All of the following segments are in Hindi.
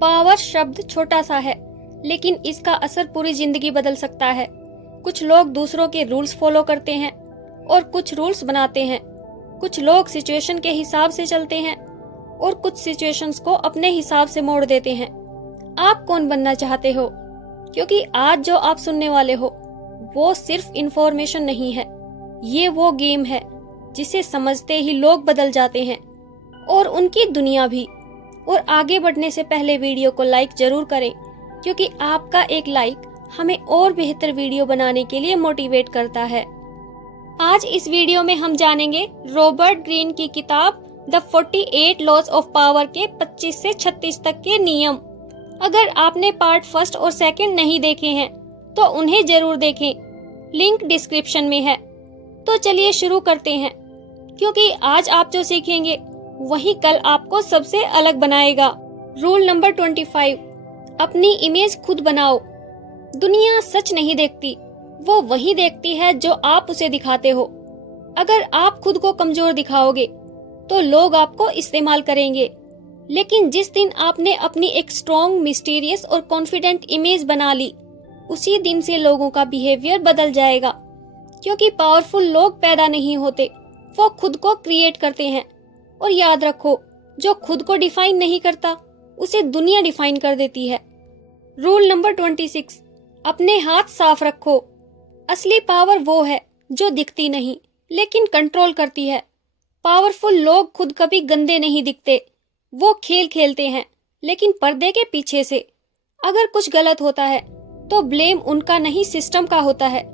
पावर शब्द छोटा सा है, लेकिन इसका असर पूरी जिंदगी बदल सकता है। कुछ लोग दूसरों के रूल्स फॉलो करते हैं और कुछ रूल्स बनाते हैं। कुछ लोग सिचुएशन के हिसाब से चलते हैं और कुछ सिचुएशंस को अपने हिसाब से मोड़ देते हैं। आप कौन बनना चाहते हो? क्योंकि आज जो आप सुनने वाले हो वो सिर्फ इंफॉर्मेशन नहीं है, ये वो गेम है जिसे समझते ही लोग बदल जाते हैं और उनकी दुनिया भी। और आगे बढ़ने से पहले वीडियो को लाइक जरूर करें, क्योंकि आपका एक लाइक हमें और बेहतर वीडियो बनाने के लिए मोटिवेट करता है। आज इस वीडियो में हम जानेंगे रॉबर्ट ग्रीन की किताब द 48 लॉज ऑफ पावर के 25 से 36 तक के नियम। अगर आपने पार्ट फर्स्ट और सेकंड नहीं देखे हैं तो उन्हें जरूर देखें, लिंक डिस्क्रिप्शन में है। तो चलिए शुरू करते हैं, क्योंकि आज आप जो सीखेंगे वही कल आपको सबसे अलग बनाएगा। रूल नंबर 25, अपनी इमेज खुद बनाओ। दुनिया सच नहीं देखती, वो वही देखती है जो आप उसे दिखाते हो। अगर आप खुद को कमजोर दिखाओगे तो लोग आपको इस्तेमाल करेंगे, लेकिन जिस दिन आपने अपनी एक स्ट्रॉन्ग, मिस्टीरियस और कॉन्फिडेंट इमेज बना ली, उसी दिन से लोगों का बिहेवियर बदल जाएगा। क्योंकि पावरफुल लोग पैदा नहीं होते, वो खुद को क्रिएट करते हैं। और याद रखो, जो खुद को डिफाइन नहीं करता उसे दुनिया डिफाइन कर देती है। रूल नंबर 26, अपने हाथ साफ रखो। असली पावर वो है जो दिखती नहीं लेकिन कंट्रोल करती है। पावरफुल लोग खुद कभी गंदे नहीं दिखते, वो खेल खेलते हैं लेकिन पर्दे के पीछे से। अगर कुछ गलत होता है तो ब्लेम उनका नहीं, सिस्टम का होता है।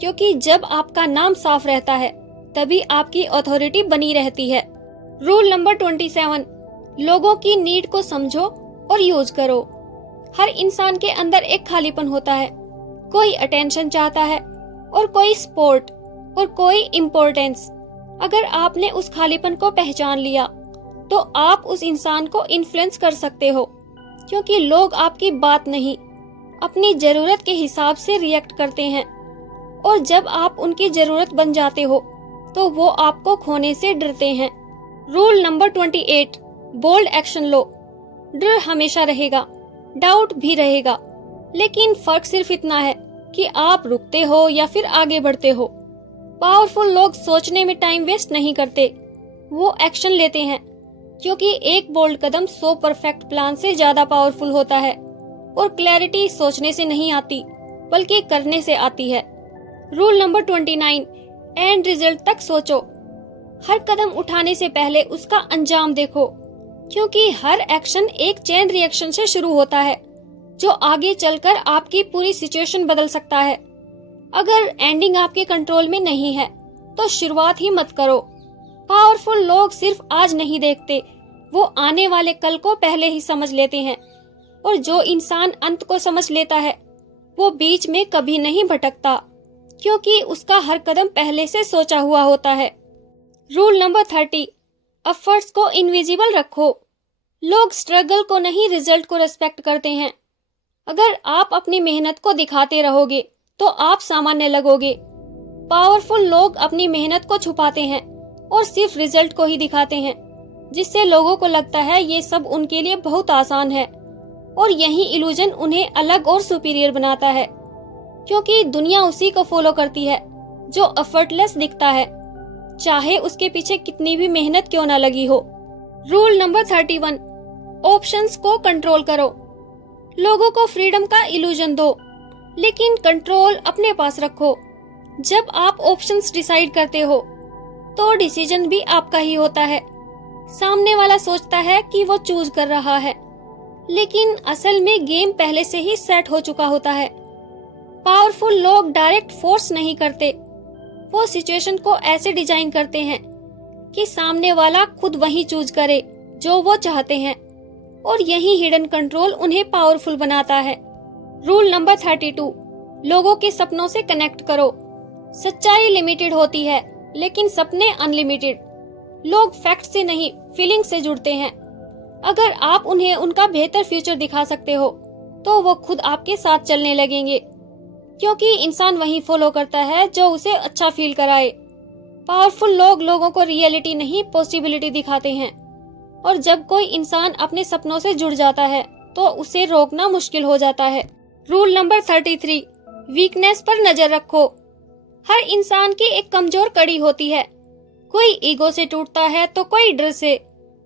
क्योंकि जब आपका नाम साफ रहता है तभी आपकी अथॉरिटी बनी रहती है। रूल नंबर 27, लोगों की नीड को समझो और यूज करो। हर इंसान के अंदर एक खालीपन होता है। कोई अटेंशन चाहता है और कोई सपोर्ट और कोई इम्पोर्टेंस। अगर आपने उस खालीपन को पहचान लिया तो आप उस इंसान को इन्फ्लुएंस कर सकते हो, क्योंकि लोग आपकी बात नहीं, अपनी जरूरत के हिसाब से रिएक्ट करते हैं। और जब आप उनकी जरूरत बन जाते हो तो वो आपको खोने से डरते हैं। रूल नंबर 28, बोल्ड एक्शन लो। डर हमेशा रहेगा, डाउट भी रहेगा, लेकिन फर्क सिर्फ इतना है कि आप रुकते हो या फिर आगे बढ़ते हो। पावरफुल लोग सोचने में टाइम वेस्ट नहीं करते, वो एक्शन लेते हैं। क्योंकि एक बोल्ड कदम 100 परफेक्ट प्लान से ज्यादा पावरफुल होता है। और क्लैरिटी सोचने से नहीं आती बल्कि करने से आती है। रूल नंबर 29, एंड रिजल्ट तक सोचो। हर कदम उठाने से पहले उसका अंजाम देखो, क्योंकि हर एक्शन एक चेन रिएक्शन से शुरू होता है जो आगे चलकर आपकी पूरी सिचुएशन बदल सकता है। अगर एंडिंग आपके कंट्रोल में नहीं है तो शुरुआत ही मत करो। पावरफुल लोग सिर्फ आज नहीं देखते, वो आने वाले कल को पहले ही समझ लेते हैं। और जो इंसान अंत को समझ लेता है वो बीच में कभी नहीं भटकता, क्योंकि उसका हर कदम पहले से सोचा हुआ होता है। रूल नंबर 30, एफर्ट्स को इनविजिबल रखो। लोग स्ट्रगल को नहीं, रिजल्ट को रिस्पेक्ट करते हैं। अगर आप अपनी मेहनत को दिखाते रहोगे तो आप सामान्य लगोगे। पावरफुल लोग अपनी मेहनत को छुपाते हैं और सिर्फ रिजल्ट को ही दिखाते हैं, जिससे लोगों को लगता है ये सब उनके लिए बहुत आसान है। और यही इल्यूजन उन्हें अलग और सुपीरियर बनाता है, क्योंकि दुनिया उसी को फॉलो करती है जो एफर्टलेस दिखता है, चाहे उसके पीछे कितनी भी मेहनत क्यों ना लगी हो। रूल नंबर 31, ऑप्शंस को कंट्रोल करो। लोगों को फ्रीडम का इल्यूजन दो, लेकिन कंट्रोल अपने पास रखो। जब आप ऑप्शंस डिसाइड करते हो तो डिसीजन भी आपका ही होता है। सामने वाला सोचता है कि वो चूज कर रहा है, लेकिन असल में गेम पहले से ही सेट हो चुका होता है। पावरफुल लोग डायरेक्ट फोर्स नहीं करते, वो सिचुएशन को ऐसे डिजाइन करते हैं कि सामने वाला खुद वही चूज करे जो वो चाहते हैं। और यही हिडन कंट्रोल उन्हें पावरफुल बनाता है। रूल नंबर 32, लोगों के सपनों से कनेक्ट करो। सच्चाई लिमिटेड होती है लेकिन सपने अनलिमिटेड। लोग फैक्ट से नहीं, फीलिंग से जुड़ते हैं। अगर आप उन्हें उनका बेहतर फ्यूचर दिखा सकते हो तो वो खुद आपके साथ चलने लगेंगे, क्योंकि इंसान वही फॉलो करता है जो उसे अच्छा फील कराए। पावरफुल लोग लोगों को रियलिटी नहीं, पॉसिबिलिटी दिखाते हैं। और जब कोई इंसान अपने सपनों से जुड़ जाता है तो उसे रोकना मुश्किल हो जाता है। रूल नंबर 33, वीकनेस पर नजर रखो। हर इंसान की एक कमजोर कड़ी होती है। कोई ईगो से टूटता है तो कोई डर से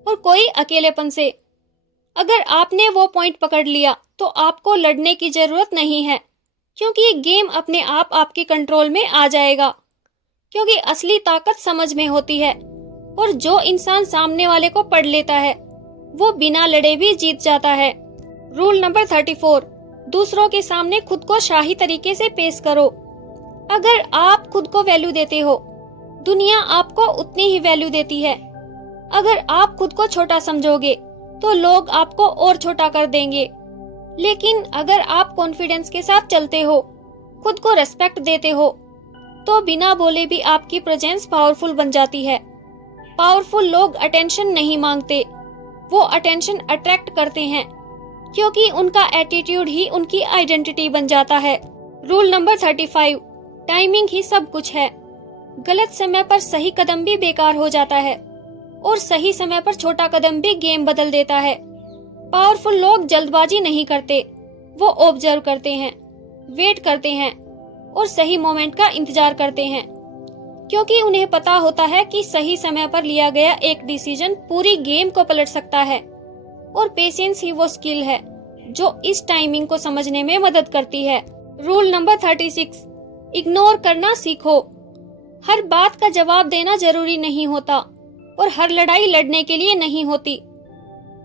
और कोई अकेलेपन से। अगर आपने वो पॉइंट पकड़ लिया तो आपको लड़ने की जरूरत नहीं है, क्योंकि ये गेम अपने आप आपके कंट्रोल में आ जाएगा। क्योंकि असली ताकत समझ में होती है, और जो इंसान सामने वाले को पढ़ लेता है वो बिना लड़े भी जीत जाता है। रूल नंबर 34, दूसरों के सामने खुद को शाही तरीके से पेश करो। अगर आप खुद को वैल्यू देते हो, दुनिया आपको उतनी ही वैल्यू देती है। अगर आप खुद को छोटा समझोगे तो लोग आपको और छोटा कर देंगे। लेकिन अगर आप कॉन्फिडेंस के साथ चलते हो, खुद को रेस्पेक्ट देते हो, तो बिना बोले भी आपकी प्रेजेंस पावरफुल बन जाती है। पावरफुल लोग अटेंशन नहीं मांगते, वो अटेंशन अट्रैक्ट करते हैं, क्योंकि उनका एटीट्यूड ही उनकी आइडेंटिटी बन जाता है। रूल नंबर 35, टाइमिंग ही सब कुछ है। गलत समय पर सही कदम भी बेकार हो जाता है, और सही समय पर छोटा कदम भी गेम बदल देता है। पावरफुल लोग जल्दबाजी नहीं करते, वो ऑब्जर्व करते हैं, वेट करते हैं और सही मोमेंट का इंतजार करते हैं, क्योंकि उन्हें पता होता है कि सही समय पर लिया गया एक डिसीजन पूरी गेम को पलट सकता है। और पेशेंस ही वो स्किल है जो इस टाइमिंग को समझने में मदद करती है। रूल नंबर 36, इग्नोर करना सीखो। हर बात का जवाब देना जरूरी नहीं होता, और हर लड़ाई लड़ने के लिए नहीं होती।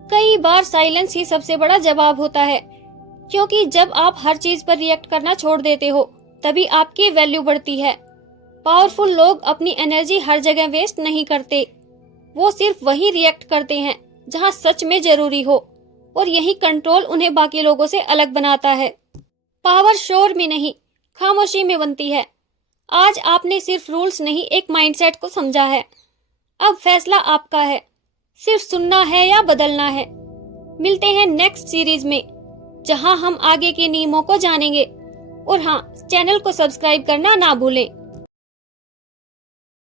कई बार साइलेंस ही सबसे बड़ा जवाब होता है, क्योंकि जब आप हर चीज पर रिएक्ट करना छोड़ देते हो तभी आपकी वैल्यू बढ़ती है। पावरफुल लोग अपनी एनर्जी हर जगह वेस्ट नहीं करते, वो सिर्फ वही रिएक्ट करते हैं जहां सच में जरूरी हो, और यही कंट्रोल उन्हें बाकी लोगों से अलग बनाता है। पावर शोर में नहीं, खामोशी में बनती है। आज आपने सिर्फ रूल्स नहीं, एक माइंडसेट को समझा है। अब फैसला आपका है, सिर्फ सुनना है या बदलना है। मिलते हैं नेक्स्ट सीरीज में, जहां हम आगे के नियमों को जानेंगे। और हाँ, चैनल को सब्सक्राइब करना ना भूलें।